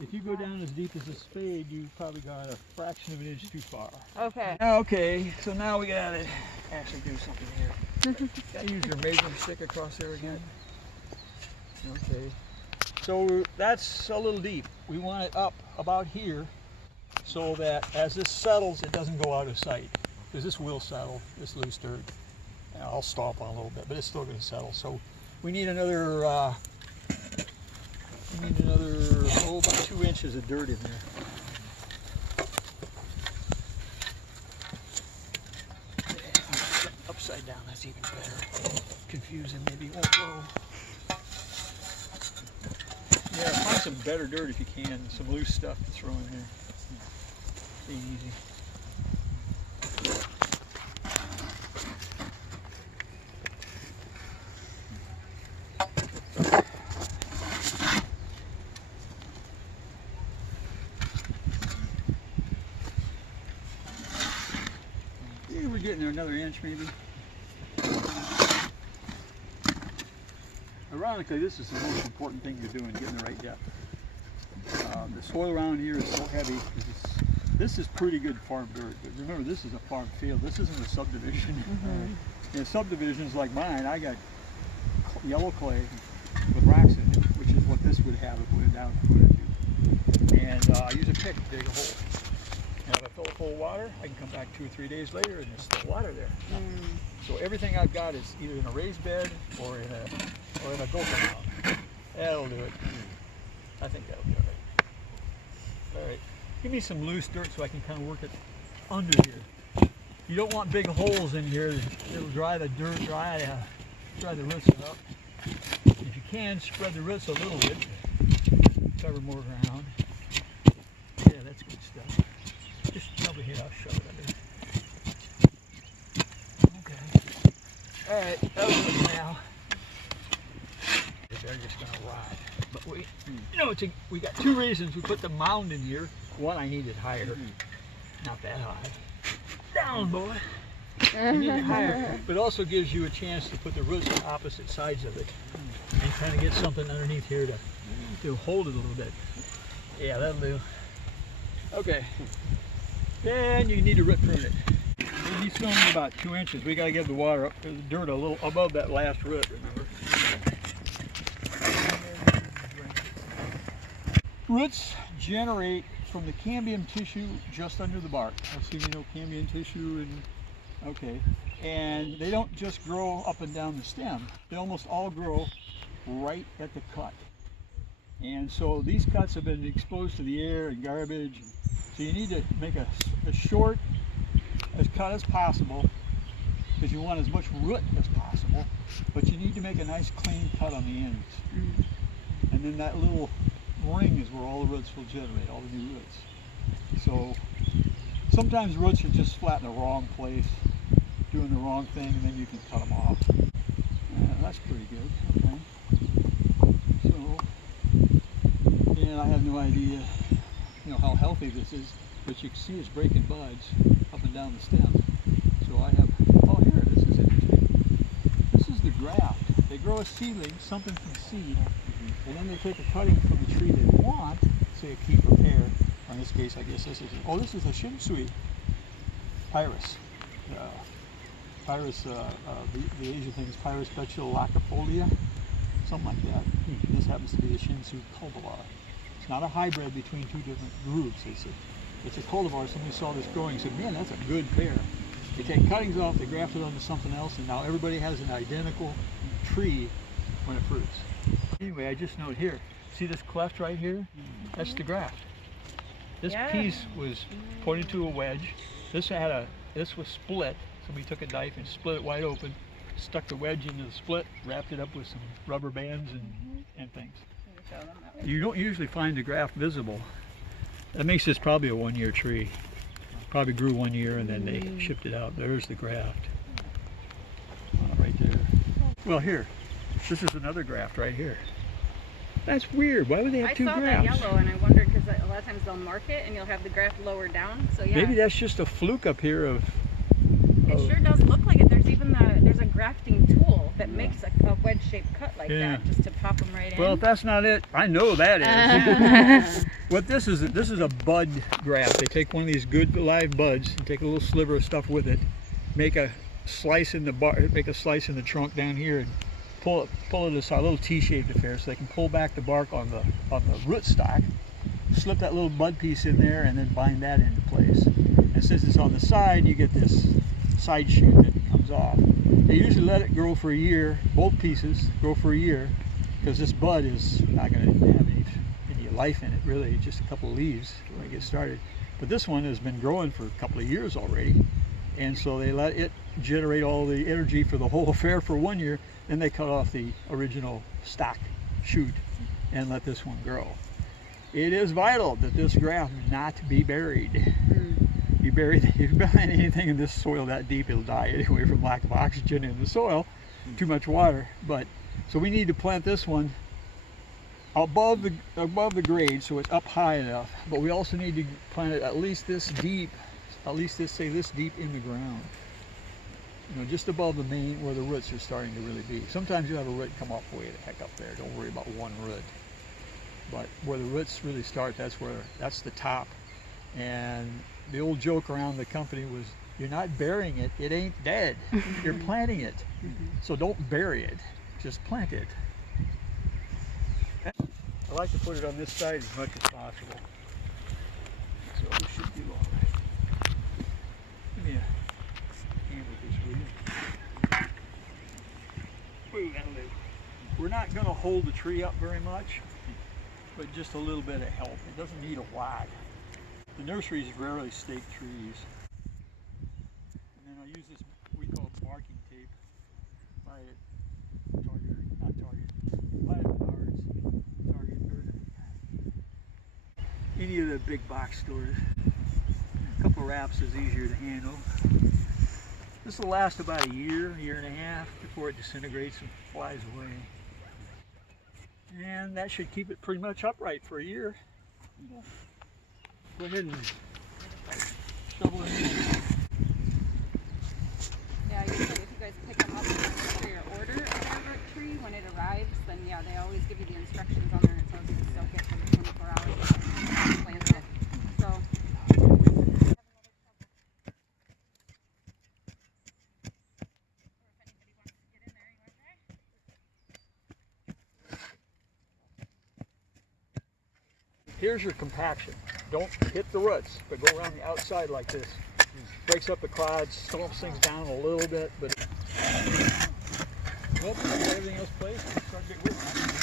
If you go down as deep as a spade, you've probably gone a fraction of an inch too far. Okay. Okay, so now we gotta actually do something here. Gotta use your measuring stick across there again. Okay. So that's a little deep. We want it up about here so that as this settles, it doesn't go out of sight. Because this will settle, this loose dirt. And I'll stomp on a little bit, but it's still gonna settle. So we need another, oh, about 2 inches of dirt in there. Upside down, that's even better. Confusing, maybe it won't blow. Yeah, find some better dirt if you can, some loose stuff to throw in there. Ain't easy. Yeah, we're getting there another inch maybe. Ironically, this is the most important thing you're doing, getting the right depth. The soil around here is so heavy. This is pretty good farm dirt, but remember, this is a farm field. This isn't a subdivision. In subdivisions like mine, I got yellow clay with rocks in it, which is what this would have if it went down to put it to. And I use a pick to dig a hole. And if I fill it full of water, I can come back 2 or 3 days later and there's still water there. So everything I've got is either in a raised bed or in a gopher mound. That'll do it. I think that'll be all right. All right. Give me some loose dirt so I can kind of work it under here. You don't want big holes in here. It'll dry the dirt dry the roots up. If you can, spread the roots a little bit. Cover more ground. Yeah, that's good stuff. Just jump ahead, I'll shove it under. Okay. All right, that'll do it now. They're just gonna rot. But we got 2 reasons we put the mound in here. One, I need it higher. Not that high. Down, boy. You need it higher. But it also gives you a chance to put the roots on opposite sides of it and kind of get something underneath here to hold it a little bit. Yeah, that'll do. Okay. Then you need to root prune it. He's filling about 2 inches. We got to get the water up, the dirt a little above that last root, remember? Roots generate from the cambium tissue just under the bark. I see, you know, cambium tissue, and they don't just grow up and down the stem. They almost all grow right at the cut. And so these cuts have been exposed to the air and garbage. So you need to make a short as cut as possible because you want as much root as possible, but you need to make a nice clean cut on the ends. And then that little ring is where all the roots will generate, all the new roots. So sometimes roots are just flat in the wrong place, doing the wrong thing, and then you can cut them off. That's pretty good. Okay. So, and I have no idea, how healthy this is, but you can see it's breaking buds up and down the stem. So I have, oh here, this is interesting. This is the graft. They grow a seedling, something from seed, and then they take a cutting from the tree they want, say a keep or pear. In this case, I guess this is a shinsui pyrus. Pyrus, the Asian thing is Pyrus laccifolia, something like that. This happens to be a shinsui cultivar. It's not a hybrid between 2 different groups. It's a cultivar. Somebody saw this growing and said, man, that's a good pear. They take cuttings off, they graft it onto something else, and now everybody has an identical tree when it fruits. Anyway, I just note here, see this cleft right here? That's the graft. This piece was pointed to a wedge. This was split. Somebody took a knife and split it wide open, stuck the wedge into the split, wrapped it up with some rubber bands and things. You don't usually find the graft visible. That makes this probably a 1-year tree. Probably grew 1 year and then they shipped it out. There's the graft. Right there. Well, here. This is another graft right here. That's weird. Why would they have 2 grafts? I saw that yellow and I wondered because a lot of times they'll mark it and you'll have the graft lower down. So yeah. Maybe that's just a fluke up here of It sure does look like it. There's even there's a grafting tool that makes a wedge-shaped cut like that, just to pop them right in. Well, if that's not it, I know that is. What this is a bud graft. They take one of these good live buds and take a little sliver of stuff with it, make a slice in the trunk down here, and pull it aside, a little T-shaped affair, so they can pull back the bark on the rootstock, slip that little bud piece in there, and then bind that into place. And since it's on the side, you get this side shoot that comes off. They usually let it grow for a year, both pieces grow for a year, because this bud is not going to have any life in it, really, just a couple of leaves when it gets started. But this one has been growing for a couple of years already, and so they let it generate all the energy for the whole affair for 1 year, then they cut off the original stock shoot and let this one grow. It is vital that this graft not be buried. If you bury anything in this soil that deep, it'll die anyway from lack of oxygen in the soil, too much water. But so we need to plant this one above the grade, so it's up high enough. But we also need to plant it at least this deep, this deep in the ground. You know, just above the main where the roots are starting to really be. Sometimes you have a root come up way the heck up there. Don't worry about one root. But where the roots really start, that's the top. And the old joke around the company was, you're not burying it, it ain't dead. You're planting it. So don't bury it, just plant it. I like to put it on this side as much as possible. So we should do all right. Give me a hand with this, will you? Ooh, that'll do. We're not going to hold the tree up very much, but just a little bit of help. It doesn't need a lot. The nurseries rarely stake trees. And then I use this, we call it barking tape. Buy it at Target, not Target. Buy it at Menards, Target, or any of the big box stores. A couple of wraps is easier to handle. This will last about a year and a half before it disintegrates and flies away. And that should keep it pretty much upright for a year. Go ahead and shovel it in. Yeah, usually if you guys pick them up for your order of that tree, when it arrives, then yeah, they always give you the instructions on there, and it tells you to soak it for 24 hours and plant it. So. Here's your compaction. Don't hit the roots, but go around the outside like this. Breaks up the clods, stomps things down a little bit, but well, everything else placed, start to get work.